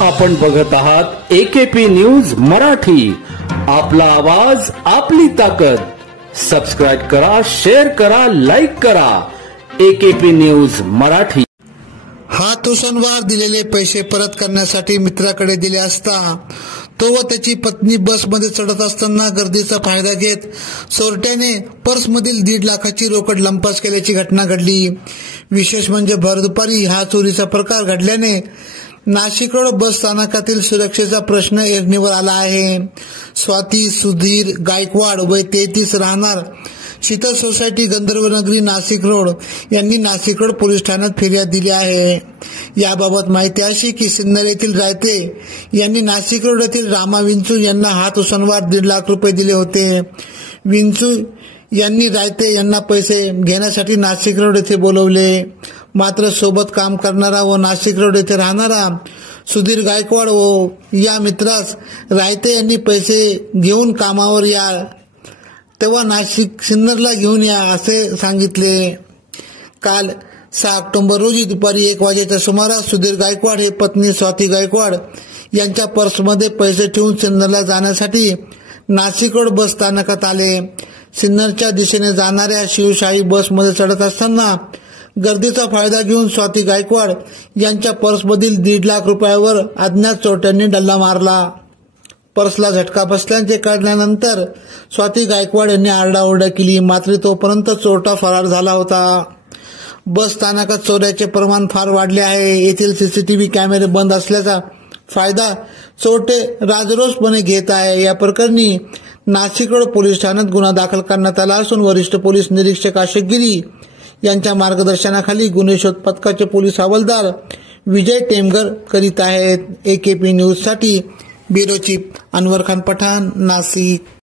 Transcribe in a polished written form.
आपण बघत आहात एकेपी न्यूज मराठी। आपला आवाज आपली ताकद। सबस्क्राइब करा, शेअर करा, लाईक करा। AKP news Marathi. हात उसनवार दिलेले पैसे परत करण्यासाठी मित्राकडे दिले असता तो व त्याची पत्नी बसमध्ये चढत असताना गर्दीचा फायदा घेत चोरट्याने पर्समधील 1.5 लाखाची रोकड लंपास केल्याची घटना घडली। विशेष म्हणजे भर दुपारी हा चोरीचा प्रकार घडल्याने नाशिक रोड बस स्थानकातील सुरक्षेचा प्रश्न ऐरणीवर आला आहे। स्वाती सुधीर गायकवाड वय 33 राहणार शीतल सोसायटी गंधर्वनगरी नाशिक रोड यांनी नाशिक रोड पोलीस ठाण्यात फिर्याद दिली आहे। याबाबत माहिती अशी की सिन्नर येथील रायते यांनी नाशिक रोड येथील रामा विंचू यांना हात उसनवार 1.5 लाख रुपये दिले होते। विंचू यांनी रायते यांना पैसे घेण्यासाठी नाशिक रोड येथे बोलवले, मात्र सोबत काम करणारा व नाशिक रोड येथे राहणारा सुधीर गायकवाड व या मित्रास रायते यांनी पैसे घेऊन कामावर या तेव्हा नाशिक सिन्नरला घेऊन या असे सांगितले। काल 6 ऑक्टोबर रोजी दुपारी 1 वाजेच्या सुमारास सुधीर गायकवाड हे पत्नी स्वाती गायकवाड यांच्या पर्समध्ये पैसे ठेवून सिन्नरला जाण्यासाठी नाशिक रोड बस स्थानकात आले। सिन्नरच्या दिशेने जाणाऱ्या शिवशाही बसमध्ये चढत असताना गर्दीचा फायदा घेऊन स्वाती गायकवाड यांच्या पर्समधील 1.5 लाख रुपयावर अज्ञात चोरट्यांनी डल्ला मारला। पर्सला झटका बसल्याचे कळल्यानंतर स्वाती गायकवाड यांनी आरडाओरडा केली, मात्र तोपर्यंत चोरटा फरार झाला होता। बस स्थानकात चोऱ्याचे प्रमाण फार वाढले आहे। येथील सीसीटीव्ही कॅमेरे बंद असल्याचा फायदा चोरटे राजरोसपणे घेत आहे। या प्रकरणी नाशिक रोड पोलीस ठाण्यात गुन्हा दाखल करण्यात आला असून वरिष्ठ पोलीस निरीक्षक आशिष गिरी यांच्या मार्गदर्शनाखाली गुन्हे शोध पथकाचे पोलीस हवालदार विजय टेमगर करीत आहेत। एकेपी न्यूज साठी ब्युरो चीफ अनवर खान पठाण, नाशिक।